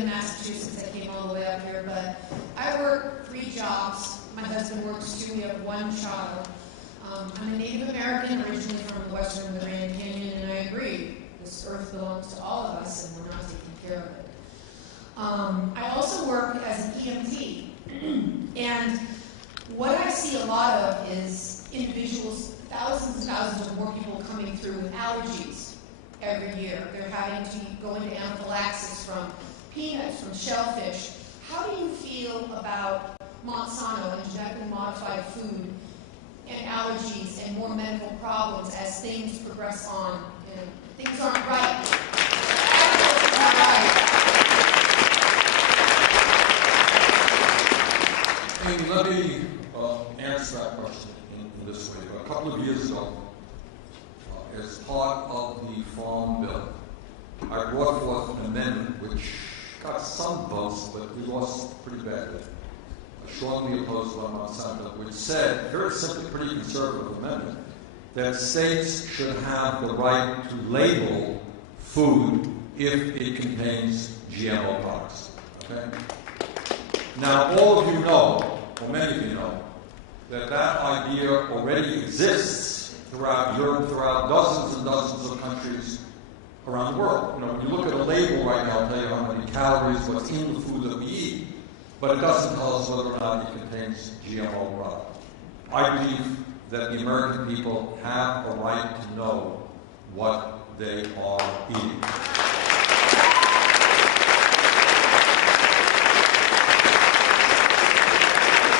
in Massachusetts. I came all the way up here, but I work 3 jobs. My husband works 2. We have 1 child. I'm a Native American, originally from the western of the Grand Canyon, and I agree. This earth belongs to all of us, and we're not taking care of it. I also work as an EMT, and what I see a lot of is individuals, thousands and thousands or more people coming through with allergies every year. They're having to go into anaphylaxis from peanuts, from shellfish. How do you feel about Monsanto and genetically modified food and allergies and more medical problems as things progress on? You know, things aren't right. Let me answer that question in this way. A couple of years ago, as part of the Farm Bill, I brought forth an amendment which got some votes, but we lost pretty badly. Strongly opposed by Monsanto, which said, very simply, pretty conservative amendment, that states should have the right to label food if it contains GMO products. Okay? Now, all of you know, or many of you know, that that idea already exists throughout Europe, throughout dozens and dozens of countries around the world. You know, when you look at a label right now, it'll tell you how many calories, what's in the food that we eat, but it doesn't tell us whether or not it contains GMO product. I believe that the American people have a right to know what they are eating.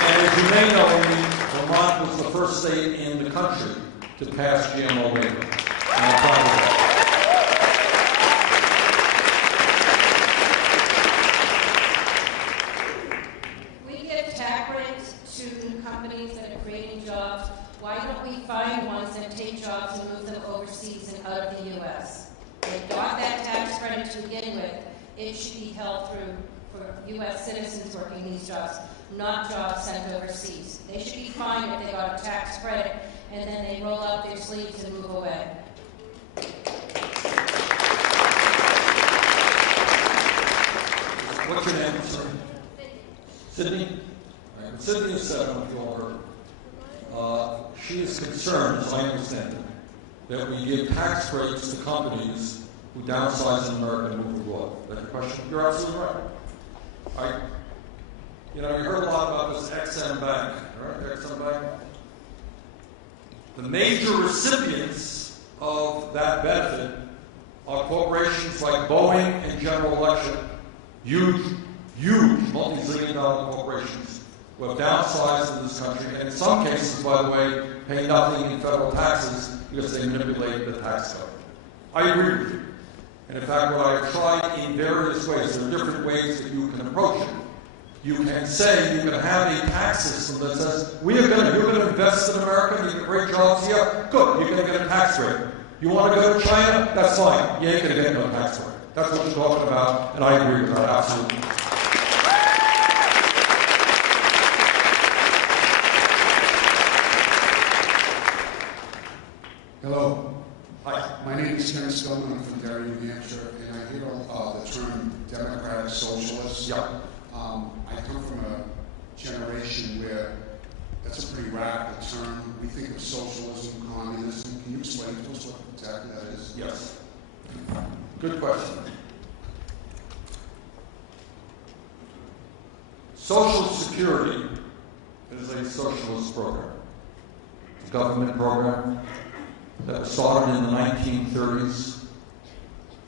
And as you may know, Vermont was the first state in the country to pass GMO labeling. And I'm proud of that. We give tax breaks to companies that are creating jobs. Why don't we find ones that take jobs and move them overseas and out of the U.S.? They got that tax credit to begin with. It should be held through for U.S. citizens working these jobs, not jobs sent overseas. They should be fined if they got a tax credit and then they roll up their sleeves and move away. What's your name, sir? Sydney? Right. Sydney is 7, if you all heard. She is concerned, as I understand it, that we give tax breaks to companies who downsize in America and move abroad. That's your question? You're absolutely right. You know, you heard a lot about this XM Bank, right? XM Bank. The major recipients of that benefit are corporations like Boeing and General Electric, huge multi-zillion-dollar corporations who have downsized in this country, and in some cases, by the way, pay nothing in federal taxes because they manipulate the tax code. I agree with you. And in fact, what I have tried in various ways, there are different ways that you can approach it. You can say, you can have a tax system that says, you're going to invest in America, you get great jobs here, good, you're going to get a tax rate. You want to go to China? That's fine. You ain't going to get no tax rate. That's what you're talking about, and I agree with that, absolutely. Hello. Hi. My name is Ken Stillman. I'm from Derry, New Hampshire, and I hear the term democratic socialist. Yeah. I come from a generation where that's a pretty radical term. We think of socialism, communism. Can you explain to us what exactly that is? Yes. Good question. Social Security is a socialist program. It's a government program that was started in the 1930s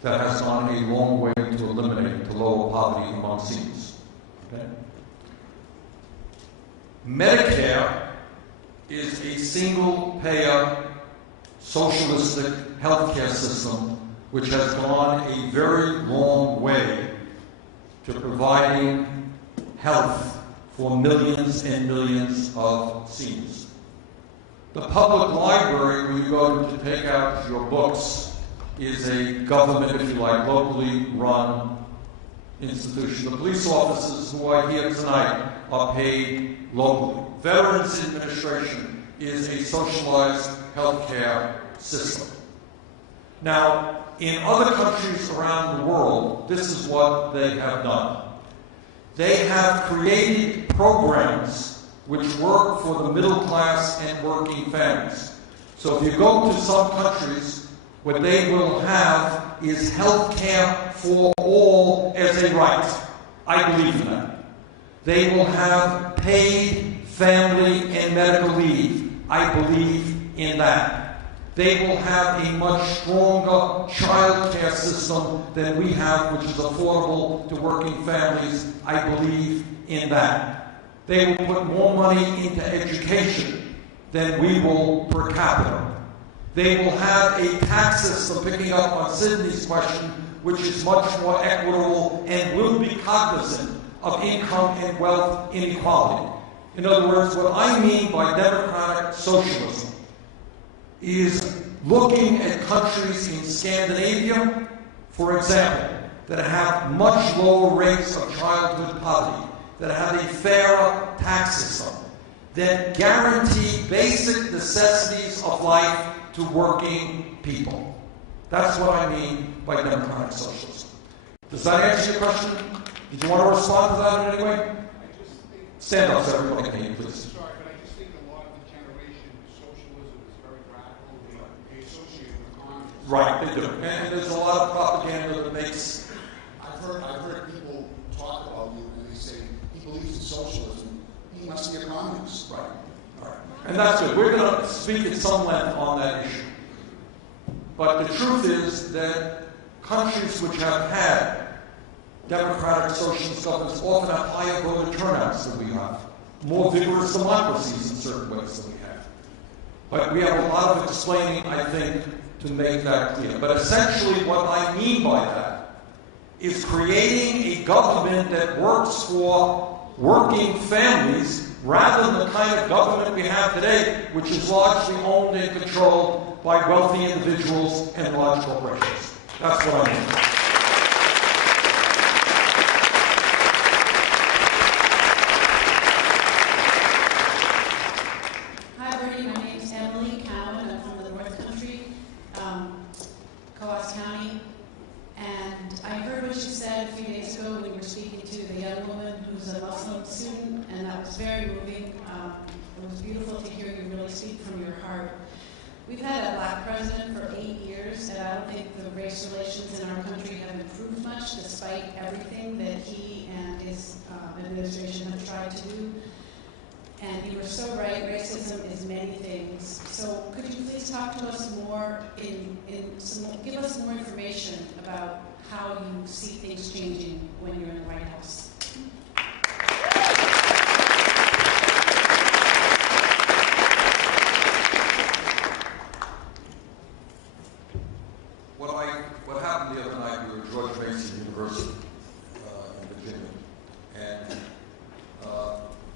that has gone a long way to eliminate, to lower poverty among seniors. Okay? Medicare is a single-payer, socialistic healthcare system which has gone a very long way to providing health for millions and millions of seniors. The public library, where you go to take out your books, is a government, if you like, locally run institution. The police officers who are here tonight are paid locally. Veterans Administration is a socialized healthcare system. Now, in other countries around the world, this is what they have done. They have created programs which work for the middle class and working families. So if you go to some countries, what they will have is health care for all as a right. I believe in that. They will have paid family and medical leave. I believe in that. They will have a much stronger child care system than we have, which is affordable to working families. I believe in that. They will put more money into education than we will per capita. They will have a tax system, picking up on Sydney's question, which is much more equitable and will be cognizant of income and wealth inequality. In other words, what I mean by democratic socialism is looking at countries in Scandinavia, for example, that have much lower rates of childhood poverty, that have a fairer tax system, that guarantee basic necessities of life to working people. That's what I mean by democratic socialism. Does that answer your question? Did you want to respond to that in any way? Stand up so everybody can hear you, please. Sorry, but I just think a lot of the generation, socialism is very radical. They associate with communism. Right, they do. And there's a lot of propaganda that makes... I've heard people talk about you and they say, he believes in socialism, he must be a communist. Right. All right. And that's good. We're going to speak at some length on that issue. But the truth is that countries which have had democratic socialist governments often have higher voter turnouts than we have, more vigorous democracies in certain ways than we have. But we have a lot of explaining, I think, to make that clear. But essentially what I mean by that is creating a government that works for working families rather than the kind of government we have today, which is largely owned and controlled by wealthy individuals and large corporations. That's what I mean. Hi, Bernie. My name is Emily Cowan. I'm from the North Country, Coos County. And I heard what you said a few days ago when you were speaking to the young woman who's a Muslim student, and that was very moving. It was beautiful to hear you really speak from your heart. We've had a black president for 8 years, and I don't think the race relations in our country have improved much, despite everything that he and his administration have tried to do. And you were so right, racism is many things. So could you please talk to us more, give us more information about how you see things changing when you're in the White House? What happened the other night, we were at George Mason University in Virginia, and a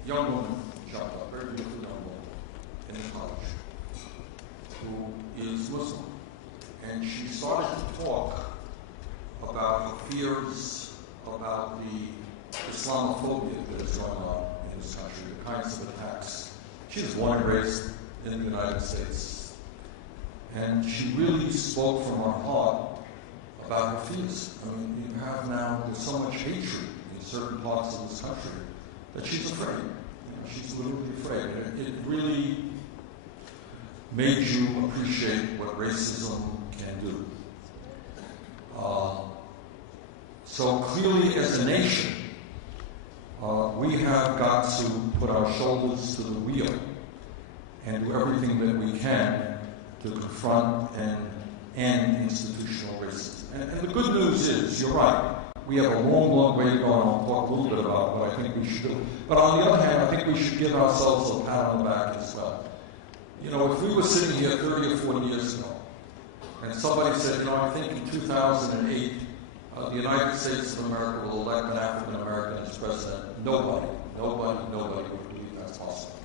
young woman jumped up, very beautiful young woman in college, who is Muslim. And she started to talk about her fears about the Islamophobia that is going on in this country, the kinds of attacks. She was born and raised in the United States. And she really spoke from her heart about her fears. I mean, you have now, there's so much hatred in certain parts of this country that she's afraid. You know, she's literally afraid. And it really made you appreciate what racism can do. So clearly, as a nation, we have got to put our shoulders to the wheel and do everything that we can to confront and end institutional racism. And the good news is, you're right, we have a long, long way to go, and I'll talk a little bit about what I think we should do. But on the other hand, I think we should give ourselves a pat on the back as well. You know, if we were sitting here 30 or 40 years ago, and somebody said, you know, I think in 2008, the United States of America will elect an African American as president, nobody would believe that's possible.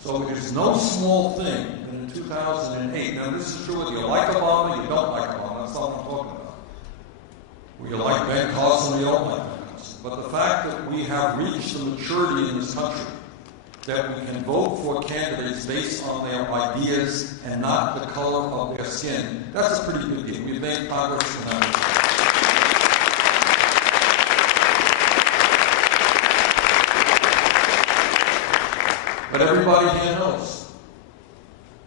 So it is no small thing that in 2008, now this is true whether you like Obama, you don't like Obama, that's not what I'm talking about. Whether you like Ben Carson or you don't like Ben Carson. But the fact that we have reached the maturity in this country that we can vote for candidates based on their ideas and not the color of their skin, that's a pretty big deal. We've made progress in that. But everybody here knows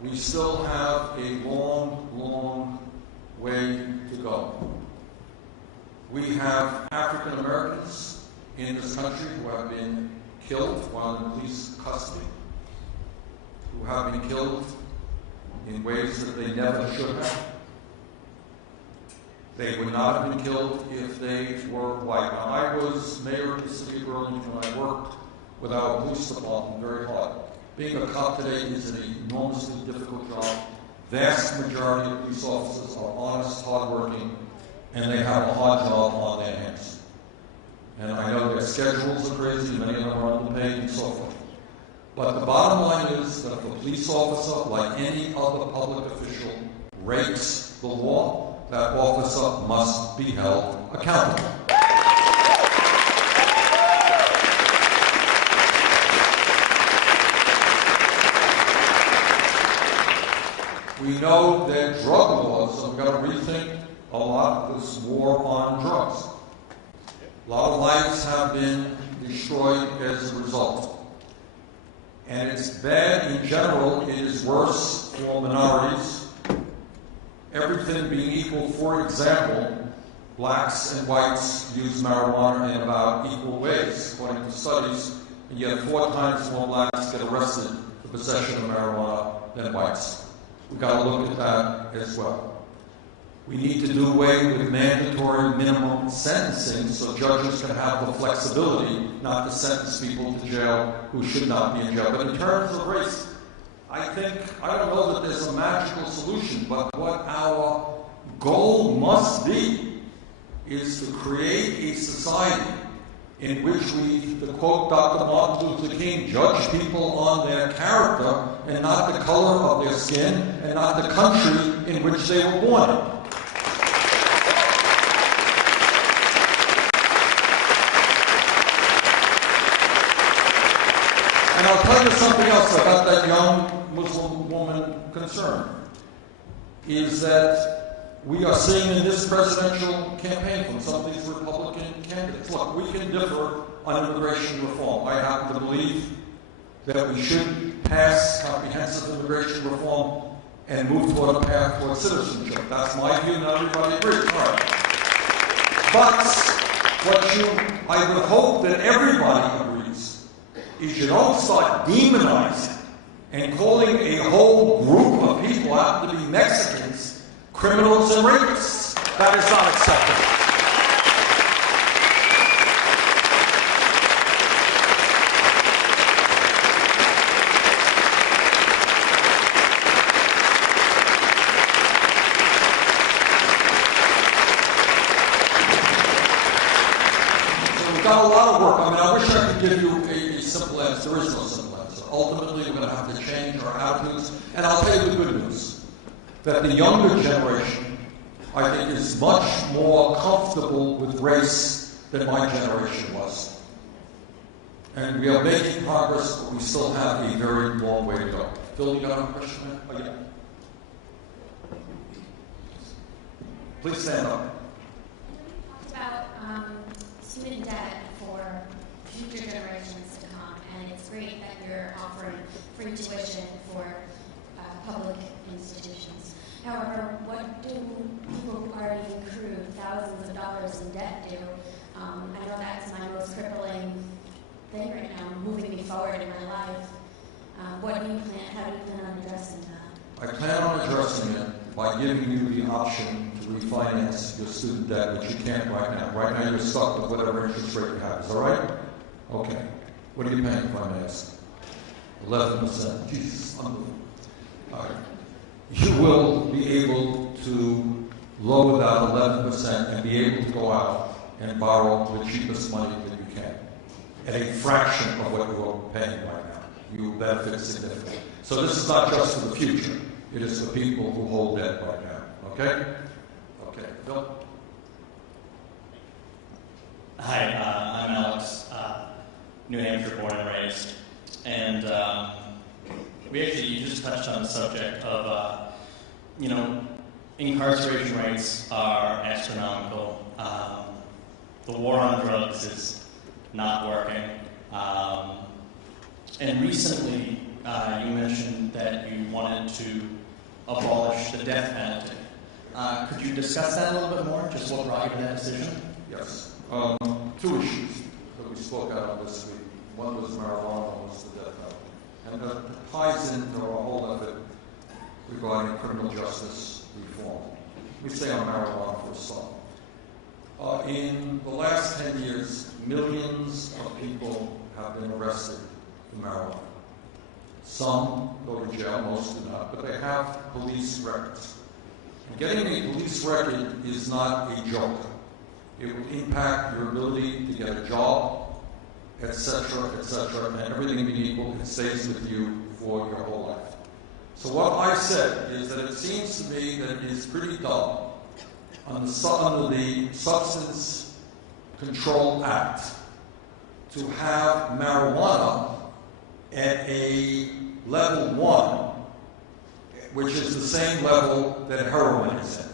we still have a long, long way to go. We have African Americans in this country who have been killed while in police custody, who have been killed in ways that they never should have. They would not have been killed if they were white. Now, I was mayor of the city of Burlington when I worked with our police department very hard. Being a cop today is an enormously difficult job. Vast majority of police officers are honest, hardworking, and they have a hard job on their hands. And I know their schedules are crazy, many of them are underpaid and so forth. But the bottom line is that if a police officer, like any other public official, breaks the law, that officer must be held accountable. We know that drug laws, and we've got to rethink a lot of this war on drugs. A lot of lives have been destroyed as a result. And it's bad in general. It is worse for minorities. Everything being equal, for example, blacks and whites use marijuana in about equal ways, according to studies, and yet 4 times more blacks get arrested for possession of marijuana than whites. We've got to look at that as well. We need to do away with mandatory minimum sentencing so judges can have the flexibility not to sentence people to jail who should not be in jail. But in terms of race, I don't know that there's a magical solution, but what our goal must be is to create a society in which we, to quote Dr. Martin Luther King, judge people on their character and not the color of their skin and not the country in which they were born in. And I'll tell you something else about that young Muslim woman concerned, is that we are seeing in this presidential campaign from some of these Republican candidates. Look, we can differ on immigration reform. I happen to believe that we should pass comprehensive immigration reform and move toward a path toward citizenship. That's my view, not everybody agrees. All right. But I would hope that everybody agrees is you don't start demonizing and calling a whole group of people out to be Mexicans criminals and rapists. That is not acceptable. So we've got a lot of work. I mean, I wish I could give you a simple answer. There is no simple answer. Ultimately, we're going to have to change our attitudes. And I'll tell you the good news, that the younger generation, I think, is much more comfortable with race than my generation was. And we are making progress, but we still have a very long way to go. Phil, you got a question, man? Oh, yeah. Please stand up. You talked about student debt for future generations to come, and it's great that you're offering free tuition for public institutions. However, what do people who already accrued thousands of dollars in debt do? I know that's my most crippling thing right now, moving me forward in my life. How do you plan on addressing that? I plan on addressing it by giving you the option to refinance your student debt, which you can't right now. Right now you're stuck with whatever interest rate you have. Is that right? Okay. What are you paying, if I may ask? 11%. Jesus, unbelievable. All right. You will be able to lower that 11% and be able to go out and borrow the cheapest money that you can at a fraction of what you're paying right now. You will benefit significantly. So this is not just for the future. It is for people who hold debt right now. Okay? Okay. Bill? Hi, I'm Alex, New Hampshire born and raised. And you just touched on the subject of, incarceration rates are astronomical. The war on drugs is not working. And recently, you mentioned that you wanted to abolish the death penalty. Could you discuss that a little bit more? Just what brought you to that decision? Yes. Two issues that we spoke out on this week. One was marijuana, one was the death penalty. And that ties into our whole effort regarding criminal justice reform. We stay on marijuana for a start. In the last 10 years, millions of people have been arrested for marijuana. Some go to jail, most do not, but they have police records. And getting a police record is not a joke. It will impact your ability to get a job, etc., and everything being equal, it stays with you for your whole life. So what I said is that it seems to me that it is pretty dumb under the Substance Control Act to have marijuana at a level 1, which is the same level that heroin is at.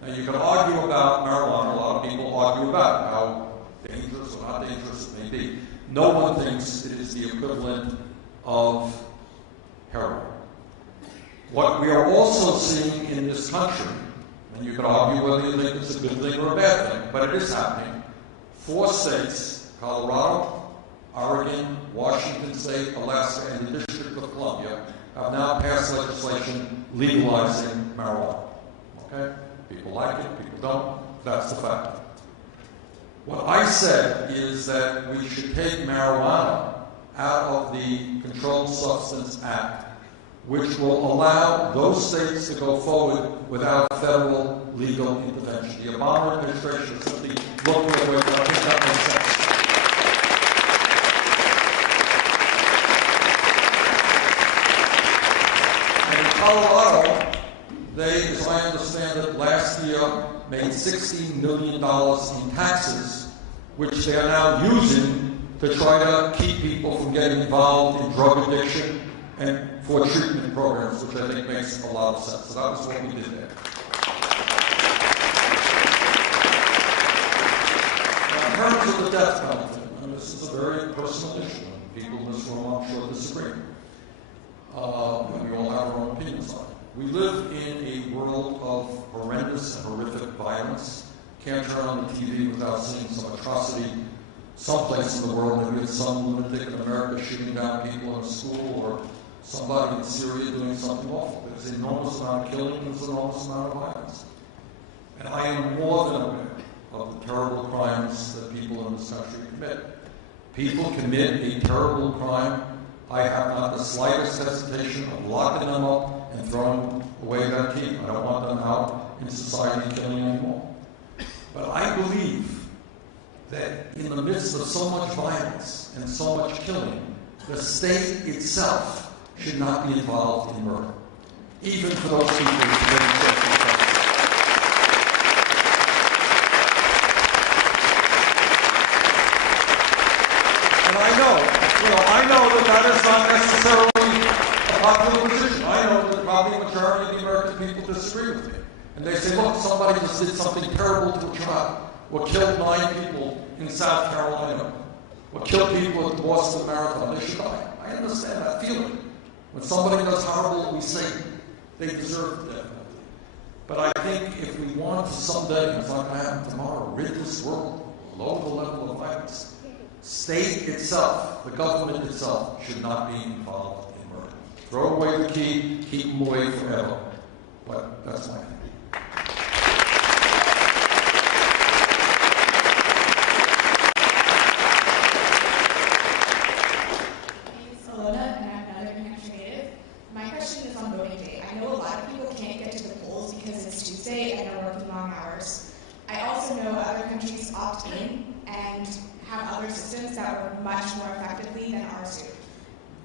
Now you can argue about marijuana, a lot of people argue about how dangerous or not dangerous it may be. No one thinks it is the equivalent of heroin. What we are also seeing in this country, and you can argue whether you think it's a good thing or a bad thing, but it is happening. 4 states, Colorado, Oregon, Washington State, Alaska, and the District of Columbia, have now passed legislation legalizing marijuana. Okay? People like it, people don't. That's the fact. What I said is that we should take marijuana out of the Controlled Substance Act, which will allow those states to go forward without federal legal intervention. The Obama administration simply looked at it, I think that makes sense. And in Colorado, they, as I understand it, last year made $16 million in taxes, which they are now using to try to keep people from getting involved in drug addiction and for treatment programs, which I think makes a lot of sense. So that was what we did there. Now, in terms of the death penalty, and this is a very personal issue, and people in this room, I'm sure, disagree. And we all have our own opinions on it. We live in a world of horrendous and horrific violence. Can't turn on the TV without seeing some atrocity someplace in the world. Maybe it's some lunatic in America shooting down people in a school, or somebody in Syria doing something awful. There's an enormous amount of killing, there's an enormous amount of violence. And I am more than aware of the terrible crimes that people in this country commit. People commit a terrible crime. I have not the slightest hesitation of locking them up and throwing away that key. I don't want them out in society killing anymore. But I believe that in the midst of so much violence and so much killing, the state itself should not be involved in murder, even for those people who live in circumstances. And I know that is not necessarily a popular position. I know that probably a majority of the American people disagree with me. And they say, look, somebody just did something terrible to a child, or killed 9 people in South Carolina, or killed people at the Boston Marathon. They should die. I understand that feeling. When somebody does horrible, we say they deserve the death penalty. But I think if we want to someday, it's not going to happen tomorrow, rid this world, lower the level of violence, state itself, the government itself, should not be involved in murder. Throw away the key, keep them away forever. But that's my opinion.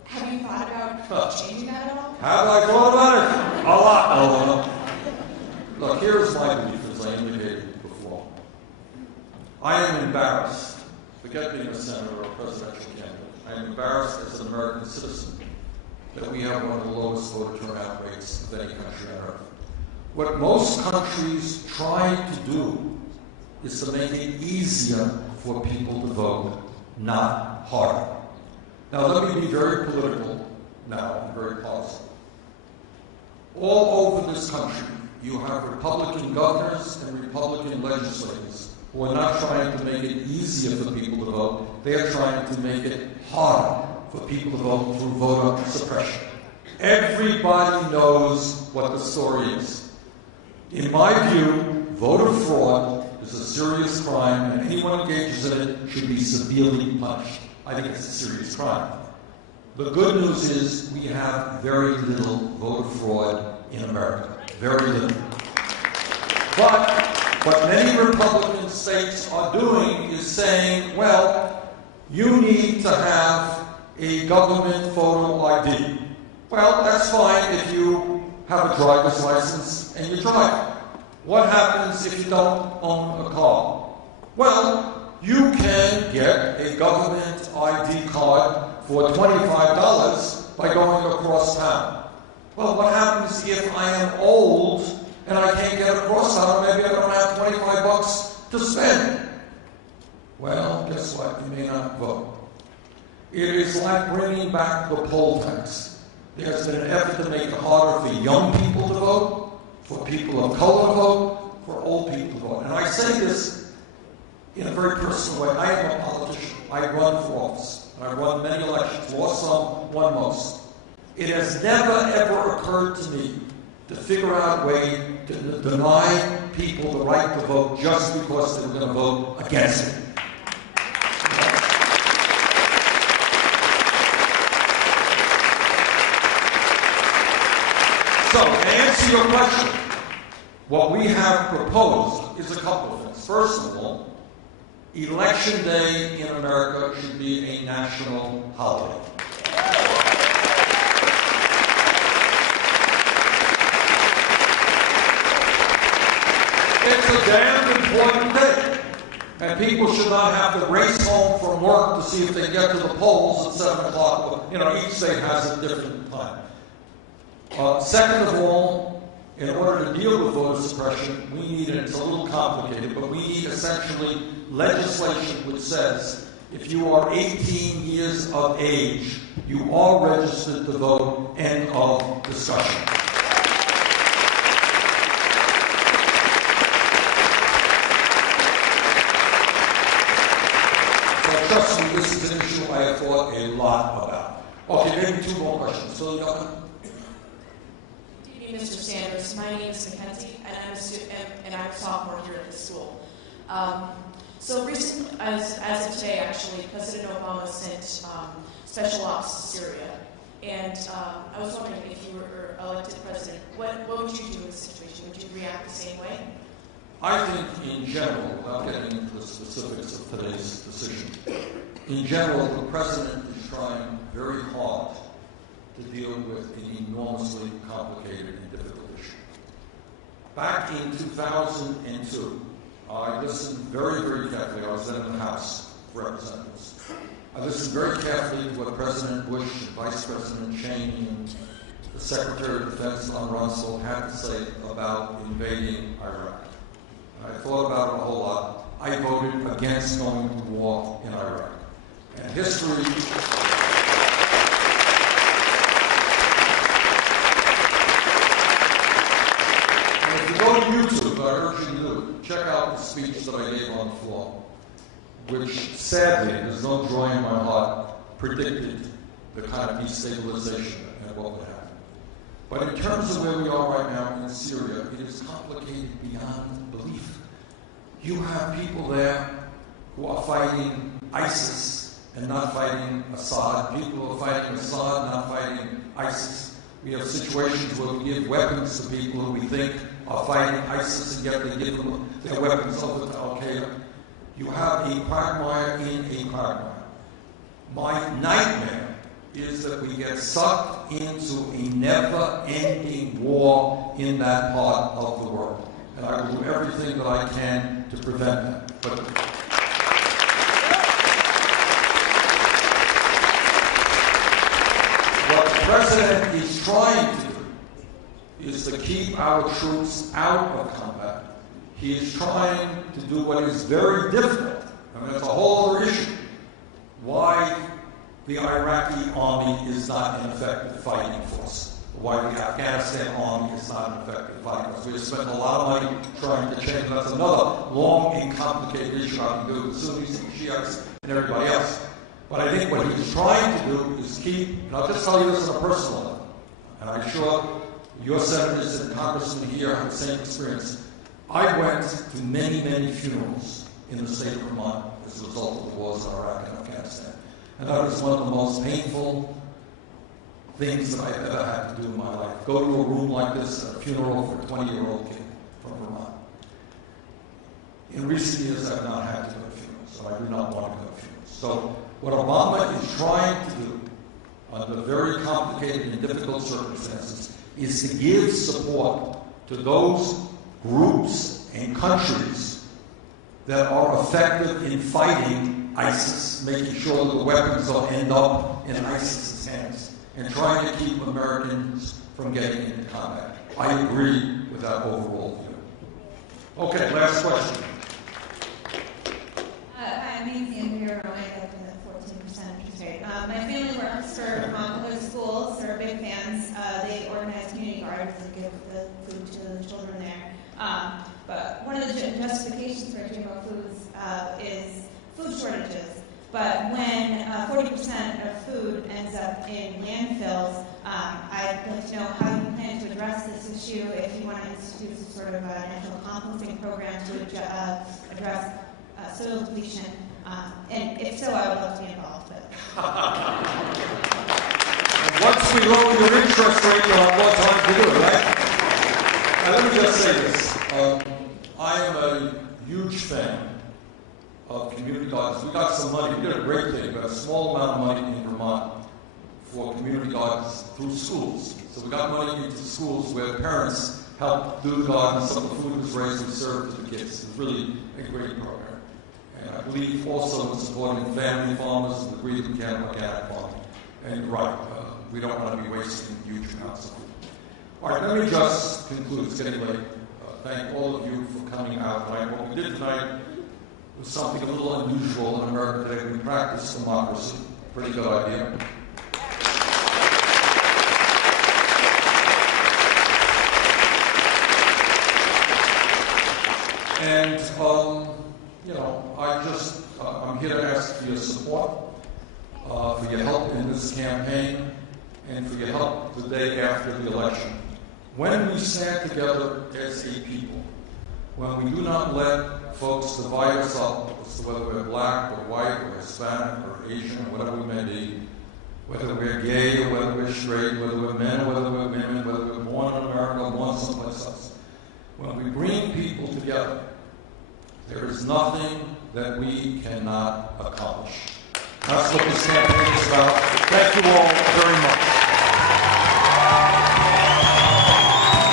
Have you thought about changing that at all? Have I thought about it? A lot. Look, here's my belief, as I indicated before. I am embarrassed, forget being a senator or a presidential candidate, I am embarrassed as an American citizen that we have one of the lowest voter turnout rates of any country on earth. What most countries try to do is to make it easier for people to vote, not harder. Now let me be very political now, and very partisan. All over this country, you have Republican governors and Republican legislators who are not trying to make it easier for people to vote. They are trying to make it harder for people to vote through voter suppression. Everybody knows what the story is. In my view, voter fraud is a serious crime, and anyone engages in it should be severely punished. I think it's a serious crime. The good news is we have very little voter fraud in America. Very little. But what many Republican states are doing is saying, well, you need to have a government photo ID. Well, that's fine if you have a driver's license and you drive. What happens if you don't own a car? Well, you can get a government ID card for $25 by going across town. Well, what happens if I am old and I can't get across town? Maybe I don't have $25 to spend. Well, guess what? You may not vote. It is like bringing back the poll tax. There's been an effort to make it harder for young people to vote, for people of color to vote, for old people to vote. And I say this in a very personal way. I am a politician. I run for office. And I run many elections, lost some, won most. It has never, ever occurred to me to figure out a way to deny people the right to vote just because they were going to vote against it. So, to answer your question, what we have proposed is a couple of things. First of all, Election Day in America should be a national holiday. It's a damn important day. And people should not have to race home from work to see if they get to the polls at 7 o'clock. You know, each state has a different time. Second of all, in order to deal with voter suppression, we need, and it's a little complicated, but we need essentially legislation which says if you are 18 years of age, you are registered to vote, end of discussion. So trust me, this is an issue I have thought a lot about. Okay, maybe two more questions. So, Mr. Sanders, my name is Mackenzie, and I'm a sophomore here at the school. So recent, as of today, actually, President Obama sent special ops to Syria, and I was wondering if you were elected president, what would you do in this situation? Would you react the same way? I think, in general, without getting into the specifics of today's decision, in general, the president is trying very hard to deal with an enormously complicated and difficult issue. Back in 2002, I listened very, very carefully. I was then in the House of Representatives. I listened very carefully to what President Bush and Vice President Cheney and the Secretary of Defense, Don Rumsfeld, had to say about invading Iraq. I thought about it a whole lot. I voted against going to war in Iraq. And history... Go to YouTube, I urge you to do it. Check out the speech that I gave on the floor, which sadly, there's no joy in my heart, predicted the kind of destabilization and what would happen. But in terms of where we are right now in Syria, it is complicated beyond belief. You have people there who are fighting ISIS and not fighting Assad. People who are fighting Assad, not fighting ISIS. We have situations where we give weapons to people who we think are fighting ISIS, and yet they give them their weapons over to Al-Qaeda. You have a quagmire in a quagmire. My nightmare is that we get sucked into a never-ending war in that part of the world. And I will do everything that I can to prevent that. But what the president is trying to do is to keep our troops out of combat. He is trying to do what is very difficult. I mean, it's a whole other issue. Why the Iraqi not an effective fighting force, why the Afghanistan army is not an effective fighting force. We have spent a lot of money trying to change. That's another long and complicated issue having to do with Sunnis and Shiites and everybody else. But I think what he's trying to do is keep, and I'll just tell you this on a personal level, and I'm sure your senators and congressmen here have the same experience. I went to many, many funerals in the state of Vermont as a result of the wars in Iraq and Afghanistan. And that was one of the most painful things that I've ever had to do in my life. Go to a room like this at a funeral for a 20-year-old kid from Vermont. In recent years, I've not had to go to funerals, so I do not want to go to funerals. So what Obama is trying to do under very complicated and difficult circumstances is to give support to those groups and countries that are effective in fighting ISIS, making sure that the weapons don't end up in ISIS's hands, and trying to keep Americans from getting into combat. I agree with that overall view. Okay, last question. Hi, my name's Andrea Rowan. I got the 14% interest rate. My family works for Vermont Public Schools. They're big fans. They organize community gardens and give the food to the children there. But one of the justifications for GMO foods is food shortages. But when 40% of food ends up in landfills, I'd like to know how you plan to address this issue, if you want to institute some sort of a national composting program to address soil depletion. And if so, I would love to be involved with it. Once we lower your interest rate, you'll have more time to do it, right? Now, let me just say this. I am a huge fan of community gardens. We got some money. We did a great thing. We got a small amount of money in Vermont for community gardens through schools. So we got money into schools where parents helped do the gardens. Some of the food was raised and served to the kids. It was really a great program. And I believe also in supporting family farmers and the Green organic farming. And you're right, we don't want to be wasting huge amounts of food. All right, let me just conclude. It's getting late. Thank all of you for coming out tonight. What we did tonight was something a little unusual in America today. We practice democracy. Pretty good idea. And, I'm here to ask for your support, for your help in this campaign, and for your help the day after the election. When we stand together as a people, when we do not let folks divide us up as to whether we're black or white or Hispanic or Asian or whatever we may be, whether we're gay or whether we're straight, whether we're men or whether we're women, whether we're born in America or born someplace else, when we bring people together, there is nothing that we cannot accomplish. That's what this campaign is about. Thank you all very much.